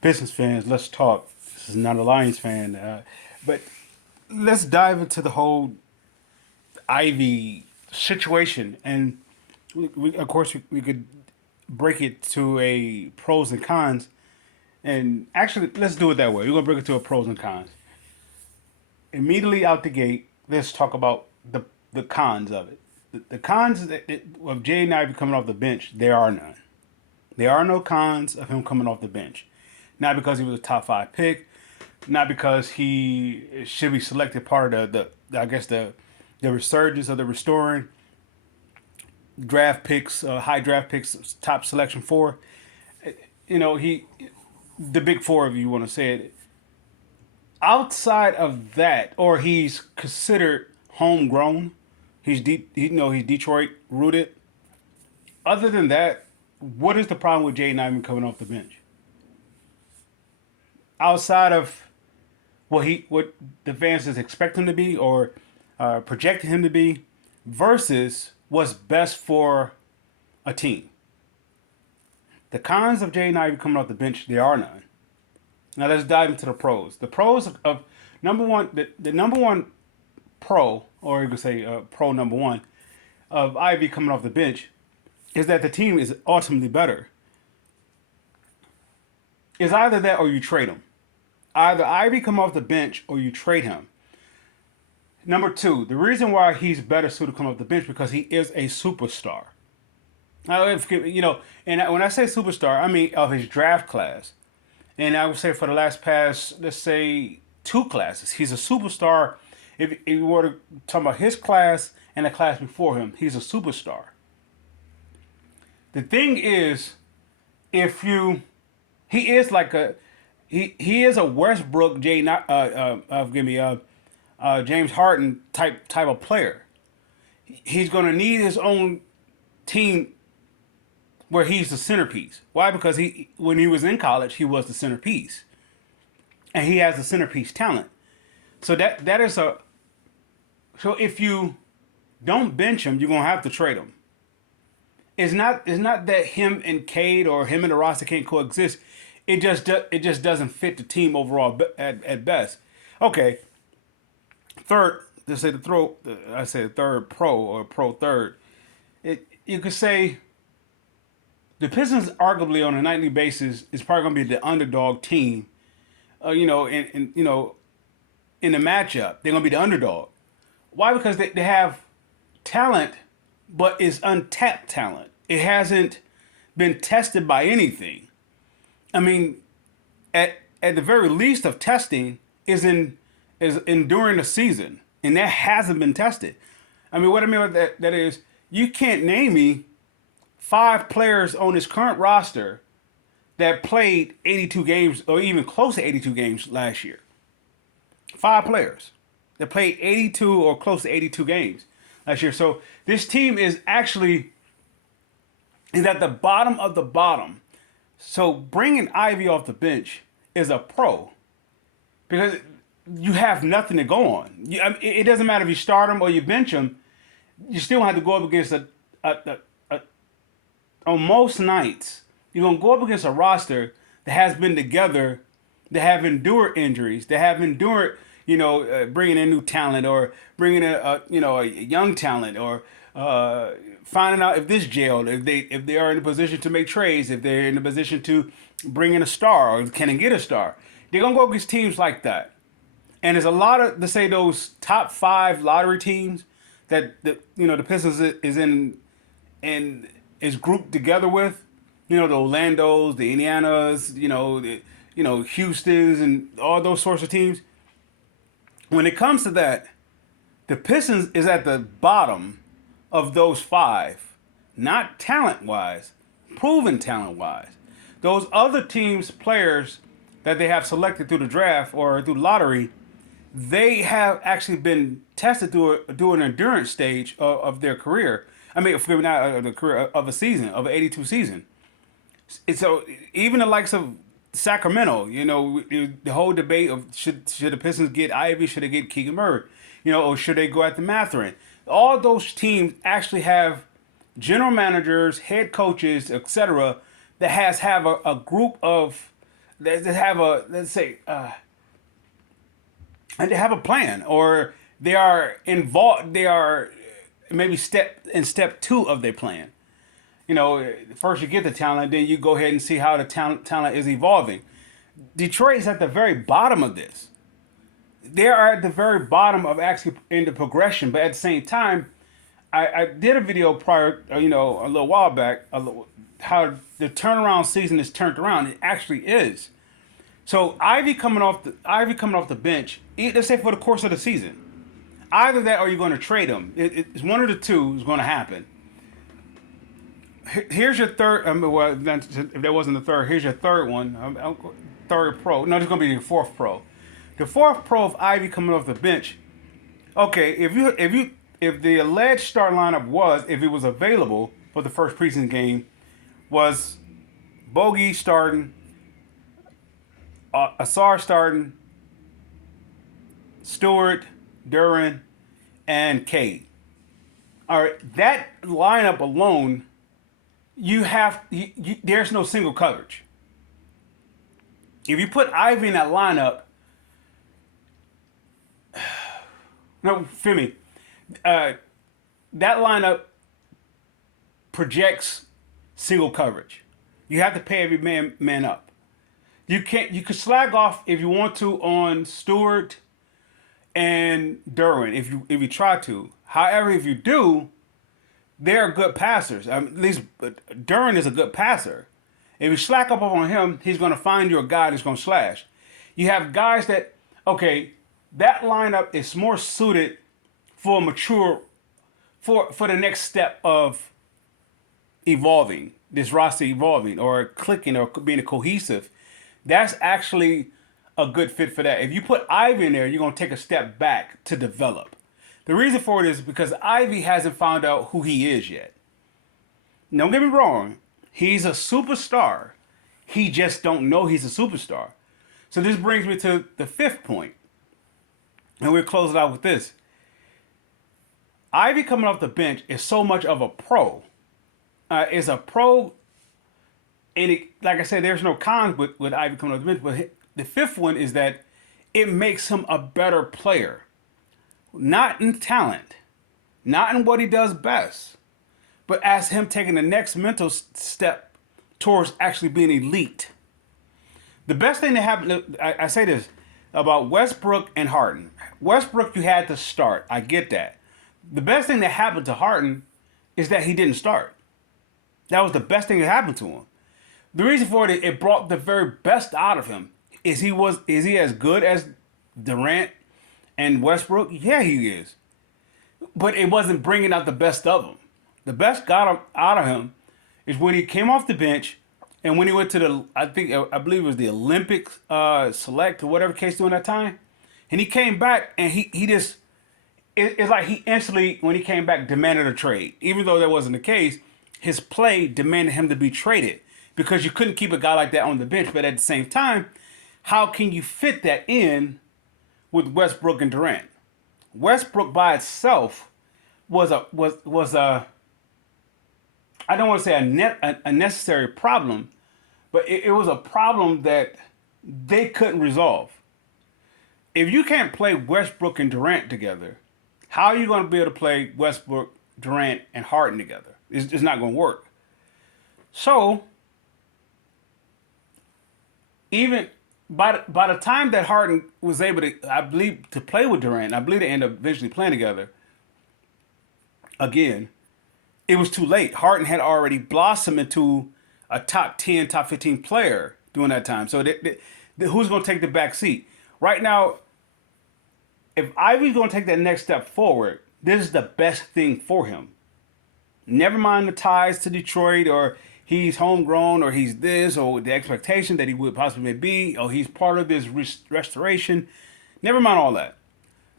Pistons fans, let's talk. This is not a Lions fan, but let's dive into the whole Ivy situation, and of course, we could break it to a pros and cons. And actually, let's do it that way. We're gonna break it to a pros and cons. Immediately out the gate, let's talk about the cons of it. The cons of Jay and Ivy coming off the bench, there are none. There are no cons of him coming off the bench. Not because he was a top five pick, not because he should be selected part of the I guess the resurgence of the restoring draft picks, high draft picks, top selection four. He the big four, if you want to say it. Outside of that, or he's considered homegrown. He's Detroit rooted. Other than that, what is the problem with Jay Nyman coming off the bench? Outside of what the fans expect him to be or projected him to be, versus what's best for a team. The cons of Jay Ivey coming off the bench, there are none. Now let's dive into the pros. The pros of number one, the number one pro, or you could say pro number one of Ivy coming off the bench, is that the team is ultimately better. It's either that or you trade him. Either Ivy come off the bench or you trade him. Number two, the reason why he's better suited to come off the bench because he is a superstar. Now, and when I say superstar, I mean of his draft class. And I would say for the past, let's say, two classes, he's a superstar. If you were to talk about his class and the class before him, he's a superstar. The thing is, he is like he is a Westbrook, James Harden type of player. He's going to need his own team where he's the centerpiece. Why? Because when he was in college, he was the centerpiece, and he has the centerpiece talent. So that is a. So if you don't bench him, you're gonna have to trade him. It's not that him and Cade or him and the roster can't coexist. It just doesn't fit the team overall at best. Okay. Third, let's say I said third pro or pro third. You could say the Pistons, arguably on a nightly basis, is probably going to be the underdog team. In the matchup, they're going to be the underdog. Why? Because they have talent, but it's untapped talent. It hasn't been tested by anything. I mean, at the very least of testing is during the season, and that hasn't been tested. I mean, what I mean by that is you can't name me 5 players on his current roster that played 82 games or even close to 82 games last year. 5 players that played 82 or close to 82 games last year. So this team is at the bottom of the bottom. So bringing Ivy off the bench is a pro because you have nothing to go on. It doesn't matter if you start him or you bench him. You still have to go up against on most nights, you're going to go up against a roster that has been together, that have endured injuries, that have endured, bringing in new talent or bringing in a young talent or finding out if this jailed, if they are in a position to make trades, if they're in a position to bring in a star or can get a star. They're going to go against teams like that. And there's a lot of, let's say, those top 5 lottery teams that the Pistons is in is grouped together with, the Orlando's, the Indianas, Houston's, and all those sorts of teams. When it comes to that, the Pistons is at the bottom of those 5, not talent-wise, proven talent-wise. Those other teams' players that they have selected through the draft or through the lottery, they have actually been tested through an endurance stage of their career. I mean, forgive me, not the career of a season, of an 82 season. And so even the likes of Sacramento, the whole debate of should the Pistons get Ivy, should they get Keegan Murray, or should they go after Mathurin? All those teams actually have general managers, head coaches, etc., that have a group of they have a, let's say, and they have a plan, or they are involved. They are maybe step two of their plan. You know, first you get the talent, then you go ahead and see how the talent is evolving. Detroit's at the very bottom of this. They are at the very bottom of actually in the progression, but at the same time, I did a video prior, a little while back, how the turnaround season is turned around. It actually is. So Ivey coming off the bench, let's say for the course of the season, either that or you're going to trade him. It's one of the two is going to happen. Here's your third. Well, if that wasn't the third, here's your third one. Third pro. No, it's going to be the fourth pro. The fourth pro of Ivey coming off the bench. Okay, if the alleged start lineup was, if it was available for the first preseason game, was Bogey starting, Asar starting, Stewart, Duran, and Cade. All right, that lineup alone, there's no single coverage. If you put Ivey in that lineup, no, feel me, that lineup projects single coverage. You have to pay every man up. You can slag off if you want to on Stewart and Duran if you try to. However, if you do, they're good passers. At least Duran is a good passer. If you slack up on him, he's going to find you a guy that's going to slash. You have guys that, okay, that lineup is more suited for for the next step of evolving, this roster evolving or clicking or being cohesive. That's actually a good fit for that. If you put Ivey in there, you're going to take a step back to develop. The reason for it is because Ivey hasn't found out who he is yet. Don't get me wrong. He's a superstar. He just don't know he's a superstar. So this brings me to the fifth point. And we'll close it out with this. Ivey coming off the bench is so much of a pro. Is a pro, and like I said, there's no cons with Ivey coming off the bench. But the fifth one is that it makes him a better player. Not in talent, not in what he does best, but as him taking the next mental step towards actually being elite. The best thing that happened, I say this about Westbrook and Harden. Westbrook, you had to start. I get that. The best thing that happened to Harden is that he didn't start. That was the best thing that happened to him. The reason for it brought the very best out of him. Is he as good as Durant and Westbrook? Yeah, he is. But it wasn't bringing out the best of him. The best got out of him is when he came off the bench and when he went to I believe it was the Olympic select or whatever case during that time. And he came back and he just, it's like he instantly, when he came back, demanded a trade. Even though that wasn't the case, his play demanded him to be traded because you couldn't keep a guy like that on the bench. But at the same time, how can you fit that in with Westbrook and Durant? Westbrook by itself was a I don't want to say a necessary problem, but it was a problem that they couldn't resolve. If you can't play Westbrook and Durant together, how are you going to be able to play Westbrook, Durant, and Harden together? It's not going to work. So, even by the time that Harden was able to, I believe, to play with Durant, I believe they ended up eventually playing together again, it was too late. Harden had already blossomed into a top 10, top 15 player during that time. So who's going to take the back seat? Right now, if Ivey's going to take that next step forward, this is the best thing for him. Never mind the ties to Detroit, or he's homegrown, or he's this, or the expectation that he would possibly be, or he's part of this restoration. Never mind all that.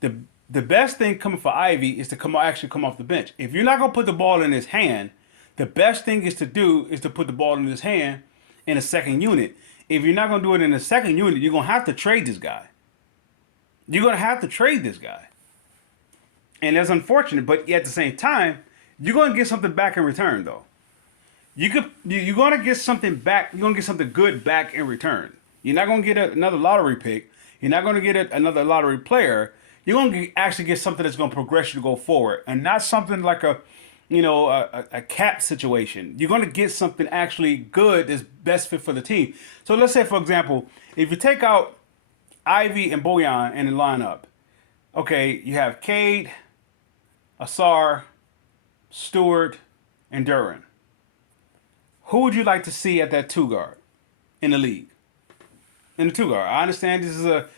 The best thing coming for Ivey is to actually come off the bench. If you're not going to put the ball in his hand, the best thing is to put the ball in his hand in a second unit. If you're not going to do it in a second unit, you're going to have to trade this guy. You're going to have to trade this guy. And that's unfortunate, but at the same time, you're going to get something back in return, though. You're going to get something back. You're going to get something good back in return. You're not going to get another lottery pick. You're not going to get another lottery player. You're going to actually get something that's going to progress you to go forward, and not something like a cap situation. You're going to get something actually good that's best fit for the team. So let's say, for example, if you take out Ivey and Bojan in the lineup, okay, you have Cade, Asar, Stewart, and Duran. Who would you like to see at that two guard in the league? In the two guard, I understand this is a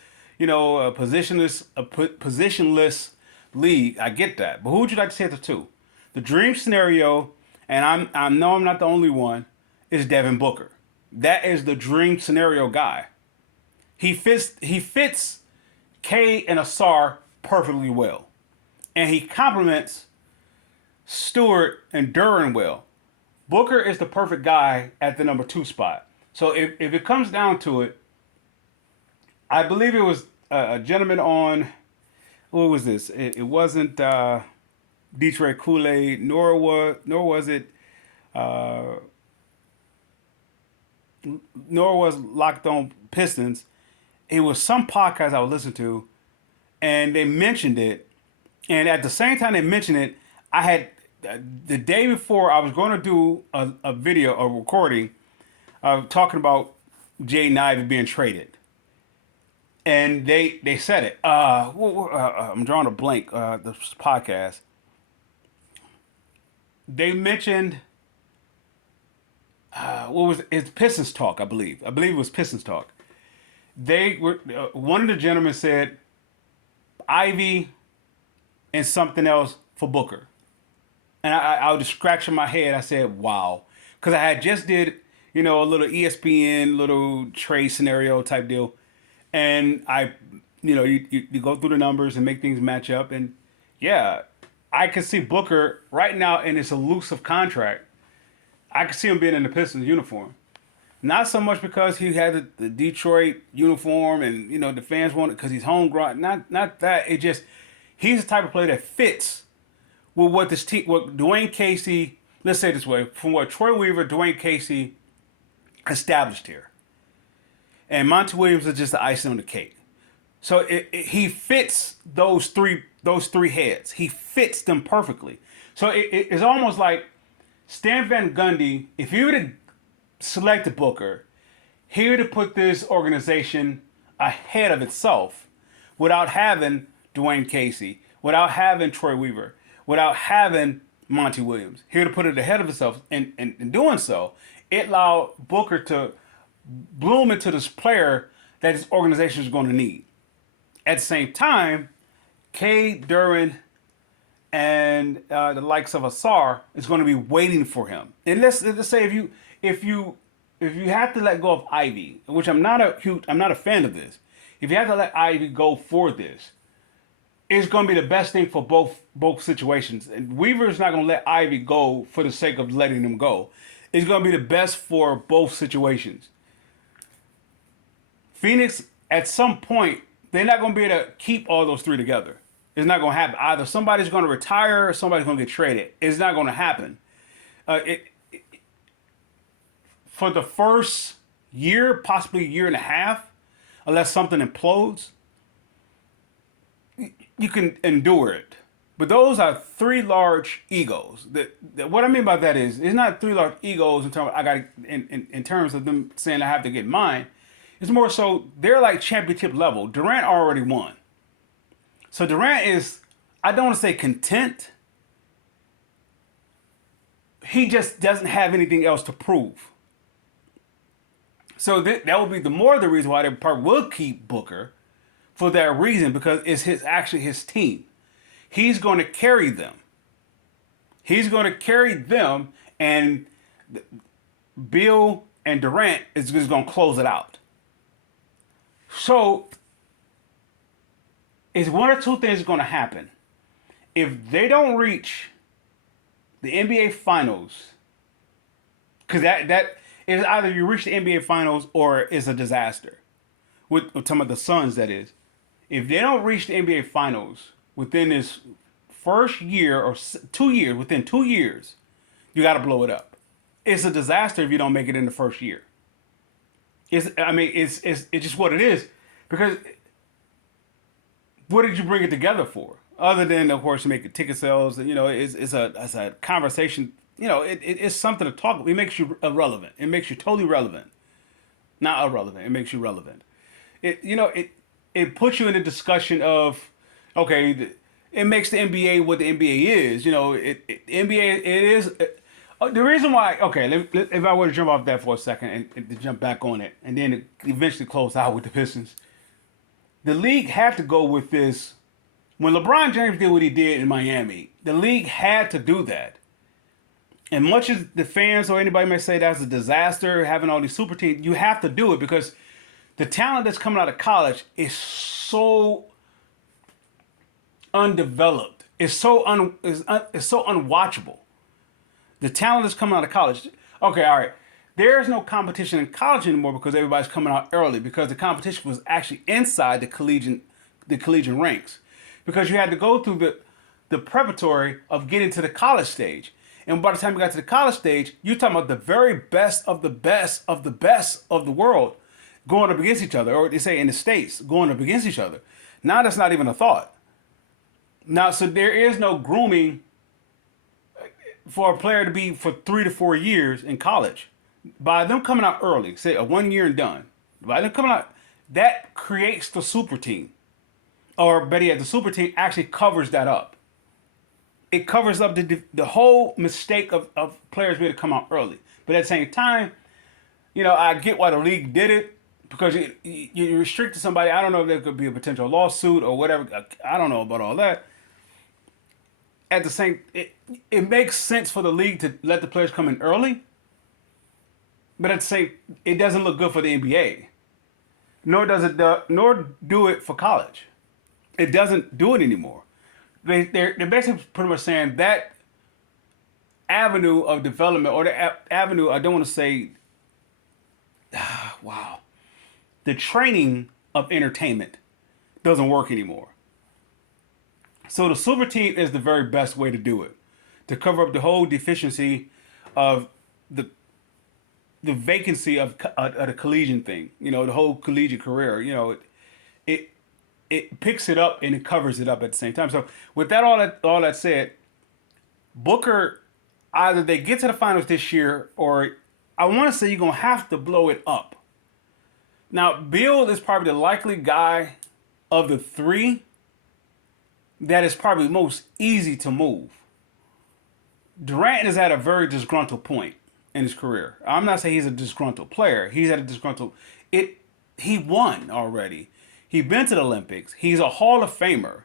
positionless league. I get that, but who would you like to see at the two? The dream scenario, and I know I'm not the only one, is Devin Booker. That is the dream scenario guy. He fits K and Asar perfectly well, and he complements Stewart and Duran well. Booker is the perfect guy at the number 2 spot. So if it comes down to it, I believe it was a gentleman on, what was this? It wasn't Detroit Kool-Aid, nor was it, nor was Locked On Pistons. It was some podcast I was listening to, and they mentioned it. And at the same time they mentioned it, I had, the day before I was going to do a video, a recording, talking about Jaden Ivey being traded. And they said it. I'm drawing a blank, the podcast. They mentioned, what was it? It's Pistons Talk, I believe. I believe it was Pistons Talk. They were, one of the gentlemen said Ivy and something else for Booker. And I was just scratching my head. I said, wow. Because I had just did, a little ESPN, little trade scenario type deal. And you go through the numbers and make things match up. And yeah, I can see Booker right now in this elusive contract. I can see him being in the Pistons uniform. Not so much because he had the Detroit uniform and, the fans want it because he's homegrown. Not that. It just, he's the type of player that fits with what this team, what Dwayne Casey, let's say it this way, from what Troy Weaver, Dwayne Casey established here. And Monty Williams is just the icing on the cake. So he fits those three heads. He fits them perfectly. So it's almost like Stan Van Gundy, if he would have selected Booker, he would have put this organization ahead of itself without having Dwayne Casey, without having Troy Weaver, without having Monty Williams. He would have put it ahead of itself. And in doing so, it allowed Booker to bloom into this player that his organization is going to need. At the same time, Cade, Duran, and the likes of Asar is going to be waiting for him. And let's say if you have to let go of Ivy, which I'm not a fan of this. If you have to let Ivy go for this, it's going to be the best thing for both situations. And Weaver is not going to let Ivy go for the sake of letting him go. It's going to be the best for both situations. Phoenix, at some point, they're not going to be able to keep all those three together. It's not going to happen. Either somebody's going to retire or somebody's going to get traded. It's not going to happen. For the first year, possibly year and a half, unless something implodes, you can endure it. But those are three large egos. What I mean by that is, it's not three large egos in terms of them saying I have to get mine. It's more so they're like championship level. Durant already won. So Durant is, I don't want to say content. He just doesn't have anything else to prove. So that would be the more the reason why they probably will keep Booker, for that reason, because it's actually his team. He's going to carry them. He's going to carry them, and Bill and Durant is just going to close it out. So, it's one or two things going to happen. If they don't reach the NBA Finals, because that is either you reach the NBA Finals or it's a disaster. We're talking about the Suns, that is. If they don't reach the NBA Finals within this first year or 2 years, within 2 years, you got to blow it up. It's a disaster if you don't make it in the first year. It's just what it is. Because what did you bring it together for? Other than, of course, making ticket sales, it's a conversation. It's something to talk about. It makes you irrelevant. It makes you totally relevant. Not irrelevant. It makes you relevant. It puts you in a discussion of, okay, it makes the NBA what the NBA is. NBA it is. The reason why, okay, if I were to jump off that for a second and to jump back on it, and then eventually close out with the Pistons, the league had to go with this. When LeBron James did what he did in Miami, the league had to do that. And much as the fans or anybody may say that's a disaster, having all these super teams, you have to do it because the talent that's coming out of college is so undeveloped. It's so unwatchable. The talent that's coming out of college. Okay, all right. There's no competition in college anymore because everybody's coming out early because the competition was actually inside the collegiate ranks. Because you had to go through the preparatory of getting to the college stage. And by the time you got to the college stage, you're talking about the very best of the best of the best of the world going up against each other, or they say in the States, going up against each other. Now that's not even a thought. Now, so there is no grooming for a player to be for 3 to 4 years in college. By them coming out early, say a 1 year and done, by them coming out, that creates the super team. Or better yet, the super team actually covers that up. It covers up the whole mistake of players being to come out early. But at the same time, I get why the league did it because you restricted somebody. I don't know if there could be a potential lawsuit or whatever. I don't know about all that. At the same, it makes sense for the league to let the players come in early. But at the same, it doesn't look good for the NBA. Nor do it for college. It doesn't do it anymore. They're basically pretty much saying that avenue of development or the avenue, I don't want to say, wow, the training of entertainment doesn't work anymore. So the super team is the very best way to do it, to cover up the whole deficiency of the vacancy of the collegiate thing, the whole collegiate career, it picks it up and it covers it up at the same time. So with all that said, Booker, either they get to the finals this year or I want to say you're going to have to blow it up. Now, Bill is probably the likely guy of the three that is probably most easy to move. Durant is at a very disgruntled point in his career. I'm not saying he's a disgruntled player. He's at a disgruntled... He won already. He's been to the Olympics. He's a Hall of Famer.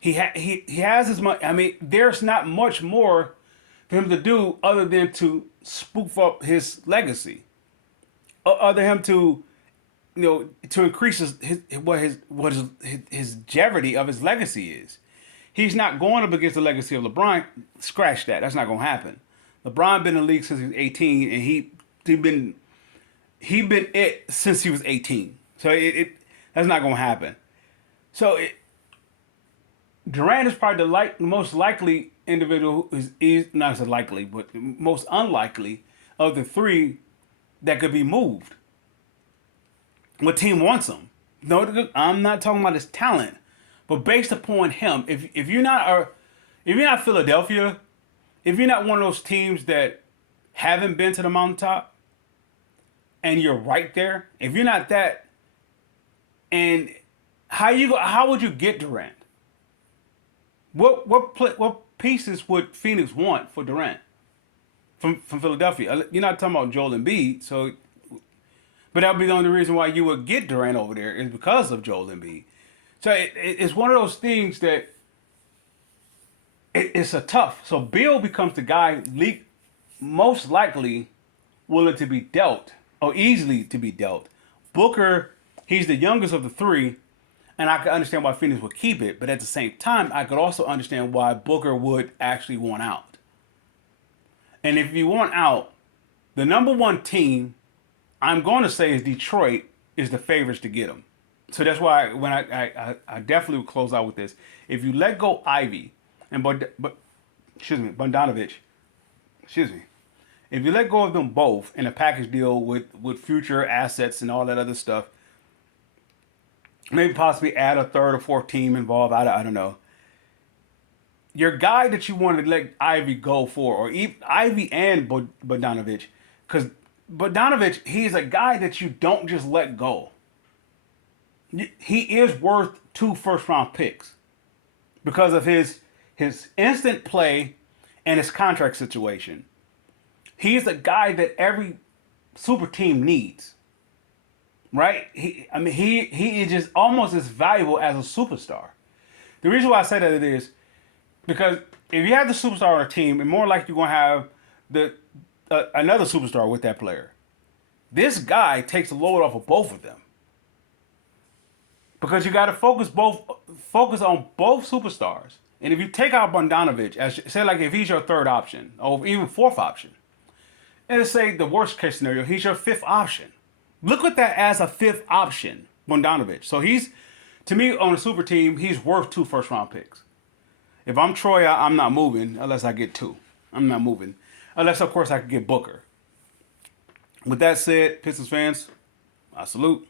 He has as much... I mean, there's not much more for him to do other than to spoof up his legacy. Other than him to, to increase his jeopardy of his legacy is. He's not going up against the legacy of LeBron. Scratch that. That's not going to happen. LeBron been in the league since he was 18, and he been it since he was 18. So that's not going to happen. So Durant is probably the most likely individual who is not so likely, but most unlikely of the three that could be moved. What team wants him? No, I'm not talking about his talent, but based upon him, if you're not Philadelphia, if you're not one of those teams that haven't been to the mountaintop, and you're right there, if you're not that, and how would you get Durant? What pieces would Phoenix want for Durant from Philadelphia? You're not talking about Joel Embiid, so, but that would be the only reason why you would get Durant over there is because of Joel Embiid. So it's one of those things that it's a tough. So Bill becomes the guy most likely willing to be dealt or easily to be dealt. Booker, he's the youngest of the three. And I can understand why Phoenix would keep it, but at the same time, I could also understand why Booker would actually want out. And if you want out, the number one team, I'm going to say is Detroit, is the favorites to get him. So that's why when I definitely would close out with this. If you let go Ivey and Bogdanovich, If you let go of them both in a package deal with future assets and all that other stuff, maybe possibly add a third or fourth team involved. I don't know. Your guy that you wanted to let Ivey go for, or Ivey and Bogdanovich, because Bogdanovich, he's a guy that you don't just let go. He is worth 2 first-round picks because of his instant play and his contract situation. He's a guy that every super team needs, right? He is just almost as valuable as a superstar. The reason why I say that it is because if you have the superstar on a team, it's more likely you're going to have another superstar with that player. This guy takes the load off of both of them because you got to focus on both superstars. And if you take out Bogdanovich, as say like if he's your third option or even fourth option, and let's say the worst case scenario, he's your fifth option. Look at that as a fifth option, Bogdanovich. So he's, to me, on a super team, he's worth 2 first-round picks. If I'm Troy, I'm not moving unless I get 2. I'm not moving. Unless, of course, I could get Booker. With that said, Pistons fans, I salute.